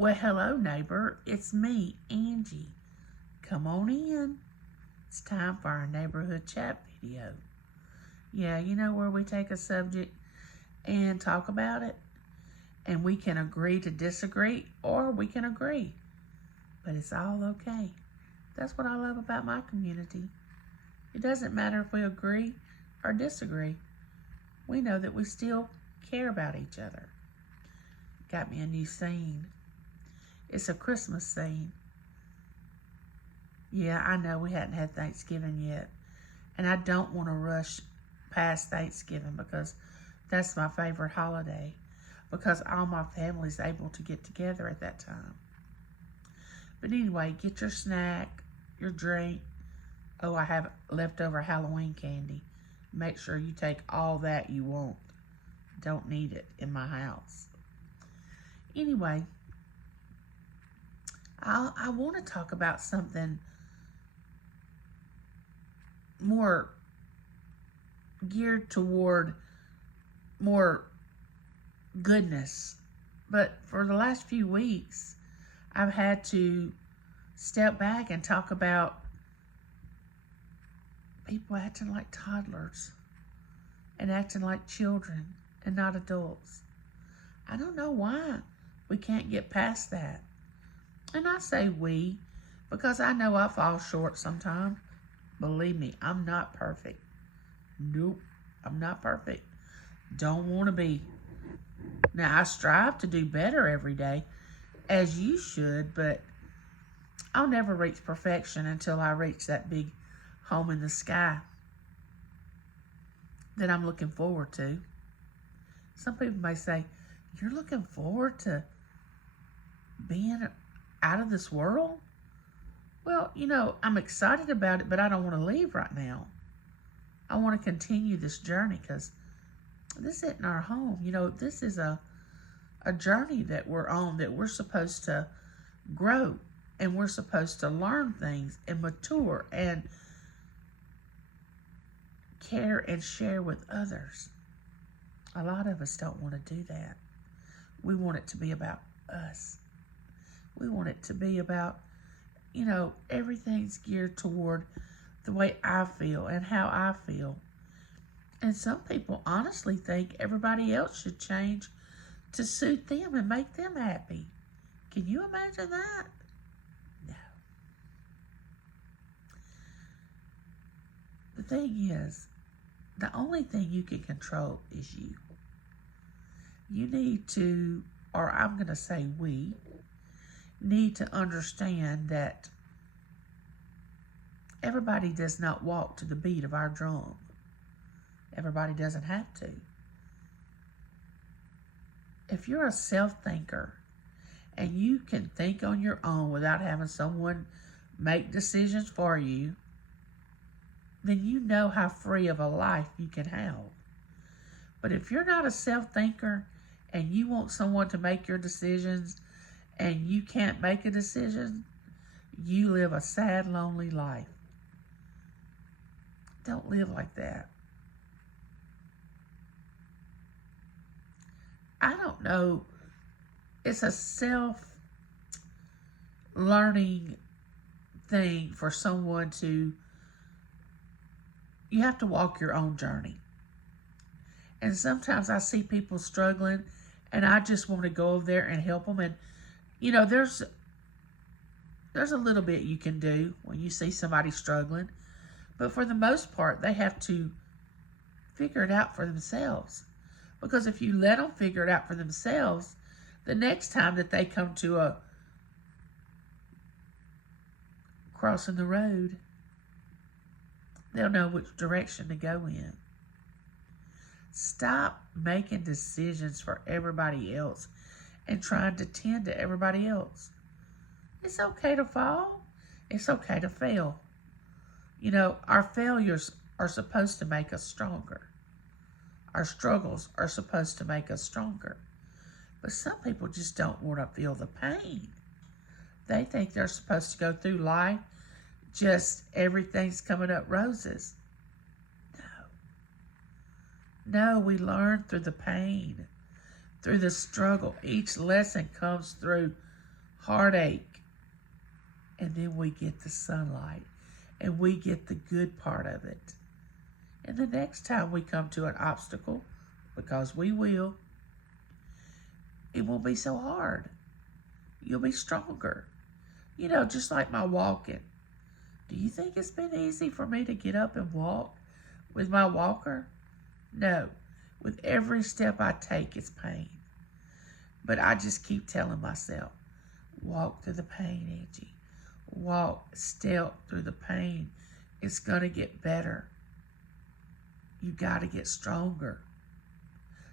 Well, hello, neighbor. It's me, Angie. Come on in. It's time for our neighborhood chat video. Yeah, you know where we take a subject and talk about it, and we can agree to disagree, or we can agree. But it's all okay. That's what I love about my community. It doesn't matter if we agree or disagree. We know that we still care about each other. Got me a new scene. It's a Christmas scene. Yeah, I know we hadn't had Thanksgiving yet. And I don't want to rush past Thanksgiving because that's my favorite holiday. Because all my family's able to get together at that time. But anyway, get your snack, your drink. Oh, I have leftover Halloween candy. Make sure you take all that you want. Don't need it in my house. Anyway, I want to talk about something more geared toward more goodness. But for the last few weeks, I've had to step back and talk about people acting like toddlers and acting like children and not adults. I don't know why we can't get past that. And I say we because I know I fall short sometimes. Believe me, I'm not perfect. Nope, I'm not perfect. Don't want to be. Now, I strive to do better every day, as you should, but I'll never reach perfection until I reach that big home in the sky that I'm looking forward to. Some people may say, you're looking forward to being out of this world? Well, I'm excited about it, but I don't want to leave right now. I want to continue this journey because this isn't our home. This is a journey that we're on, that we're supposed to grow, and we're supposed to learn things and mature and care and share with others. A lot of us don't want to do that. We want it to be about us. We want it to be about, everything's geared toward the way I feel and how I feel. And some people honestly think everybody else should change to suit them and make them happy. Can you imagine that? No. The thing is, the only thing you can control is you. You need to, or I'm going to say we, need to understand that everybody does not walk to the beat of our drum. Everybody doesn't have to. If you're a self-thinker and you can think on your own without having someone make decisions for you, then you know how free of a life you can have. But if you're not a self-thinker and you want someone to make your decisions and you can't make a decision, you live a sad, lonely life. Don't live like that. I don't know. It's a self-learning thing for someone to, you have to walk your own journey. And sometimes I see people struggling and I just want to go over there and help them. And, there's a little bit you can do when you see somebody struggling. But for the most part, they have to figure it out for themselves. Because if you let them figure it out for themselves, the next time that they come to a crossing the road, they'll know which direction to go in. Stop making decisions for everybody else and trying to tend to everybody else. It's okay to fall. It's okay to fail. Our failures are supposed to make us stronger. Our struggles are supposed to make us stronger. But some people just don't want to feel the pain. They think they're supposed to go through life just everything's coming up roses. No, we learn through the pain, through the struggle. Each lesson comes through heartache, and then we get the sunlight and we get the good part of it. And the next time we come to an obstacle, because we will, it won't be so hard. You'll be stronger. You know, just like my walking. Do you think it's been easy for me to get up and walk with my walker? No. With every step I take, it's pain. But I just keep telling myself, walk through the pain, Angie. Walk, step through the pain. It's going to get better. You got to get stronger.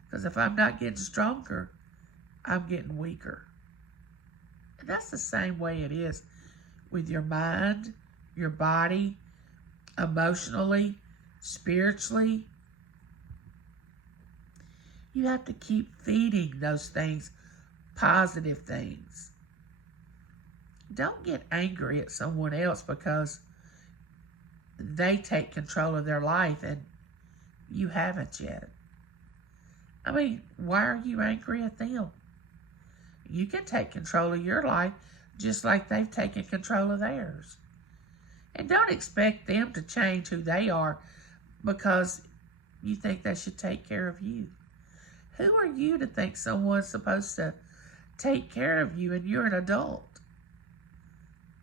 Because if I'm not getting stronger, I'm getting weaker. And that's the same way it is with your mind, your body, emotionally, spiritually. You have to keep feeding those things, positive things. Don't get angry at someone else because they take control of their life and you haven't yet. I mean, why are you angry at them? You can take control of your life just like they've taken control of theirs. And don't expect them to change who they are because you think they should take care of you. Who are you to think someone's supposed to take care of you and you're an adult?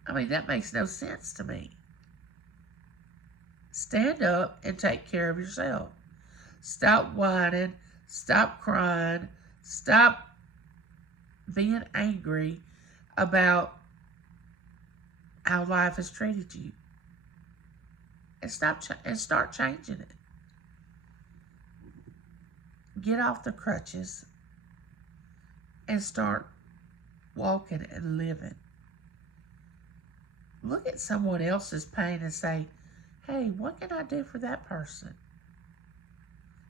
I mean, that makes no sense to me. Stand up and take care of yourself. Stop whining. Stop crying. Stop being angry about how life has treated you. And start changing it. Get off the crutches and start walking and living. Look at someone else's pain and say, hey, what can I do for that person?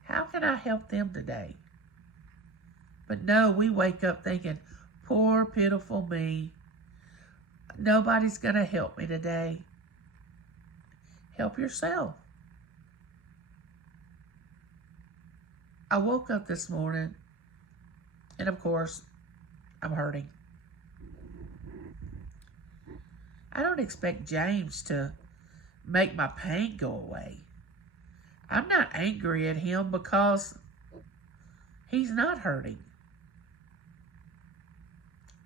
How can I help them today? But no, we wake up thinking, poor, pitiful me. Nobody's going to help me today. Help yourself. I woke up this morning, and of course, I'm hurting. I don't expect James to make my pain go away. I'm not angry at him because he's not hurting.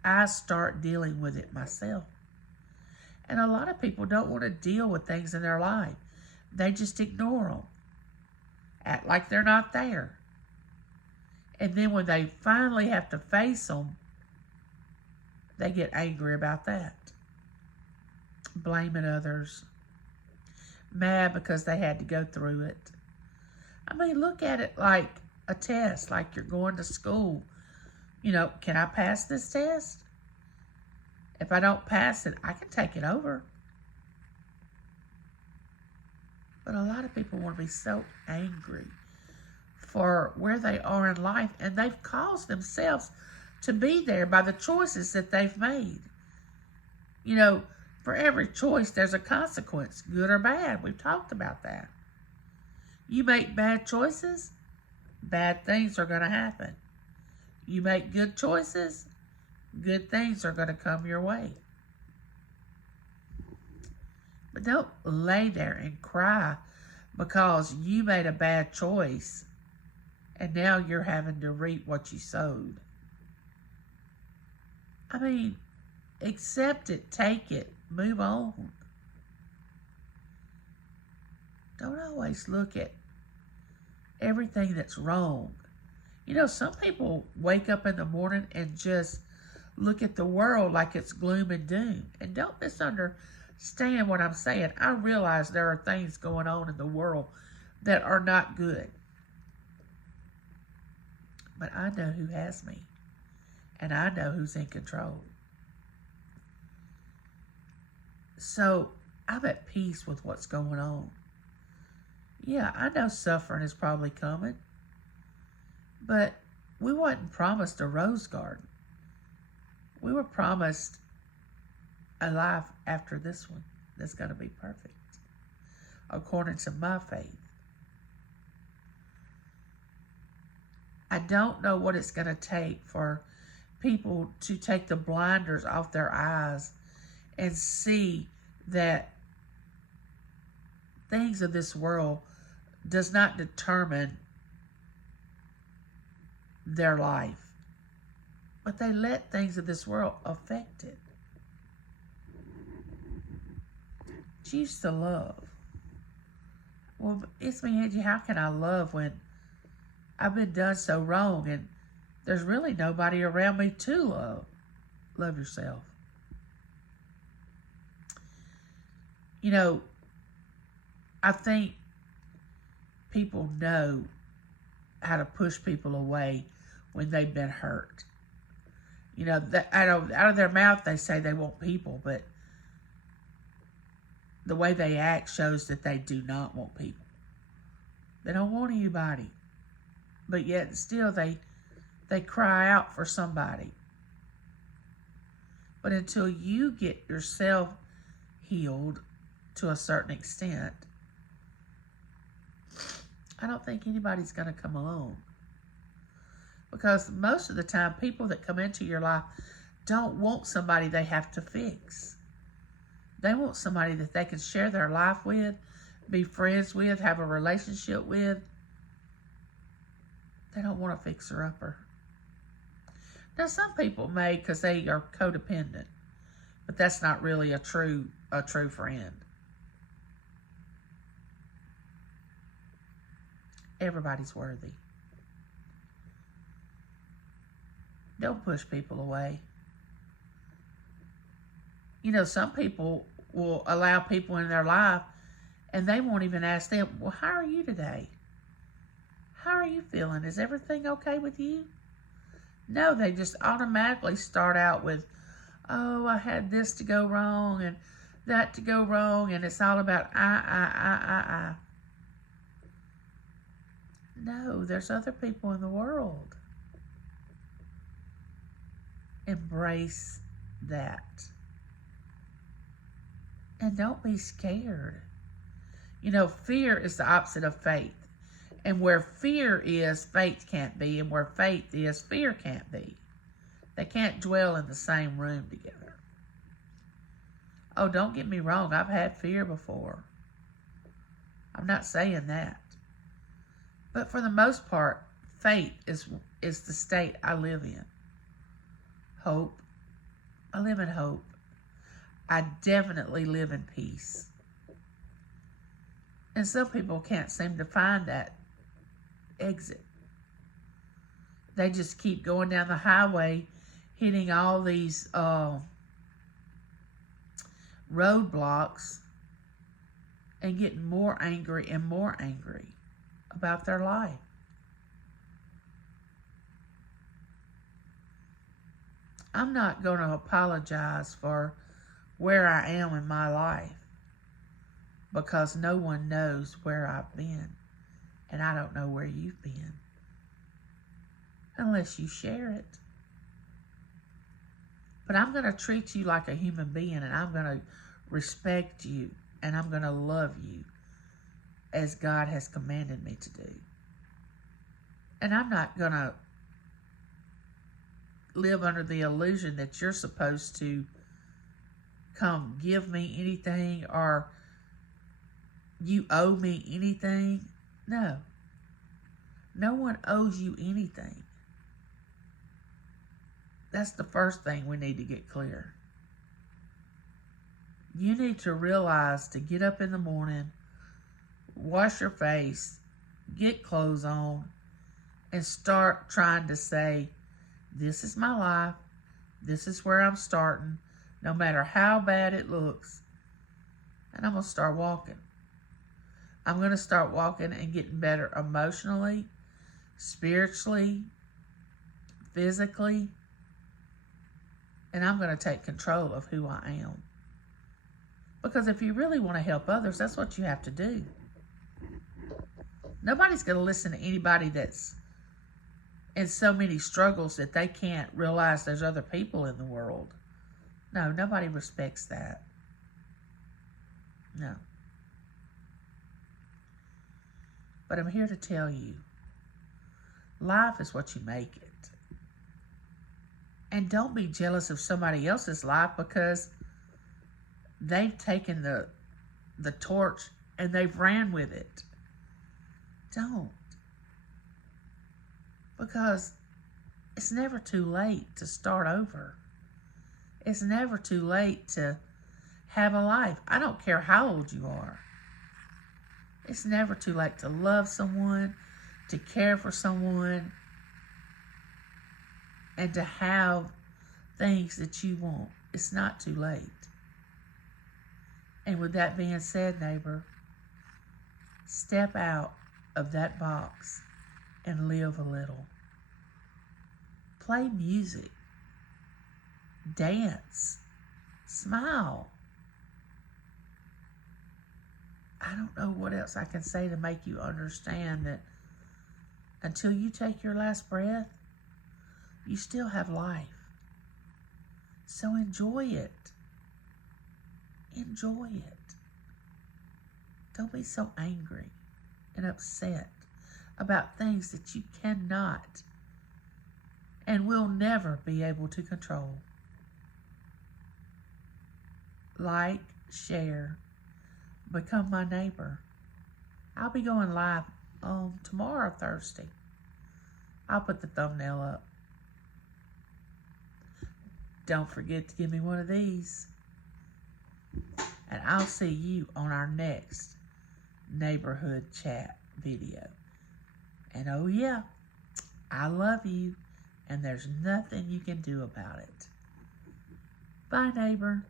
I start dealing with it myself. And a lot of people don't want to deal with things in their life. They just ignore them. Act like they're not there. And then when they finally have to face them, they get angry about that. Blaming others. Mad because they had to go through it. I mean, look at it like a test, like you're going to school. You know, can I pass this test? If I don't pass it, I can take it over. But a lot of people want to be so angry for where they are in life, and they've caused themselves to be there by the choices that they've made. You know, for every choice, there's a consequence, good or bad. We've talked about that. You make bad choices, bad things are going to happen. You make good choices, good things are going to come your way. But don't lay there and cry because you made a bad choice and now you're having to reap what you sowed. I mean, accept it, take it, move on. Don't always look at everything that's wrong. You know, some people wake up in the morning and just look at the world like it's gloom and doom. And don't misunderstand what I'm saying. I realize there are things going on in the world that are not good. But I know who has me. And I know who's in control. So I'm at peace with what's going on. Yeah, I know suffering is probably coming. But we wasn't promised a rose garden. We were promised a life after this one that's going to be perfect, according to my faith. I don't know what it's going to take for people to take the blinders off their eyes and see that things of this world does not determine their life, but they let things of this world affect it. Choose to love. Well, it's me, Angie. How can I love when I've been done so wrong and there's really nobody around me to love? Love yourself. You know, I think people know how to push people away when they've been hurt. You know, that out of their mouth they say they want people, but the way they act shows that they do not want people. They don't want anybody, but yet still they cry out for somebody. But until you get yourself healed to a certain extent, I don't think anybody's going to come along. Because most of the time, people that come into your life don't want somebody they have to fix. They want somebody that they can share their life with, be friends with, have a relationship with. They don't want a fixer-upper. Now, some people may because they are codependent, but that's not really a true friend. Everybody's worthy. Don't push people away. You know, some people will allow people in their life and they won't even ask them, well, how are you today? How are you feeling? Is everything okay with you? No, they just automatically start out with, oh, I had this to go wrong and that to go wrong, and it's all about I. No, there's other people in the world. Embrace that. And don't be scared. You know, fear is the opposite of faith. And where fear is, faith can't be. And where faith is, fear can't be. They can't dwell in the same room together. Oh, don't get me wrong. I've had fear before. I'm not saying that. But for the most part, faith is the state I live in. Hope. I live in hope. I definitely live in peace. And some people can't seem to find that exit. They just keep going down the highway, hitting all these roadblocks and getting more angry and more angry about their life. I'm not going to apologize for where I am in my life because no one knows where I've been, and I don't know where you've been unless you share it. But I'm going to treat you like a human being, and I'm going to respect you, and I'm going to love you as God has commanded me to do. And I'm not going to live under the illusion that you're supposed to come give me anything or you owe me anything. No. No one owes you anything. That's the first thing we need to get clear. You need to realize to get up in the morning, wash your face, get clothes on, and start trying to say, this is my life. This is where I'm starting, no matter how bad it looks. And I'm going to start walking. I'm going to start walking and getting better emotionally, spiritually, physically. And I'm going to take control of who I am. Because if you really want to help others, that's what you have to do. Nobody's going to listen to anybody that's in so many struggles that they can't realize there's other people in the world. No, nobody respects that. No. But I'm here to tell you, life is what you make it. And don't be jealous of somebody else's life because they've taken the torch and they've ran with it. Don't. Because it's never too late to start over. It's never too late to have a life. I don't care how old you are. It's never too late to love someone, to care for someone, and to have things that you want. It's not too late. And with that being said, neighbor, step out of that box and live a little. Play music. Dance. Smile. I don't know what else I can say to make you understand that until you take your last breath, you still have life. So enjoy it. Enjoy it. Don't be so angry and upset about things that you cannot and will never be able to control. Like, share, become my neighbor. I'll be going live tomorrow, Thursday. I'll put the thumbnail up. Don't forget to give me one of these. And I'll see you on our next neighborhood chat video. And oh yeah, I love you, and there's nothing you can do about it. Bye, neighbor.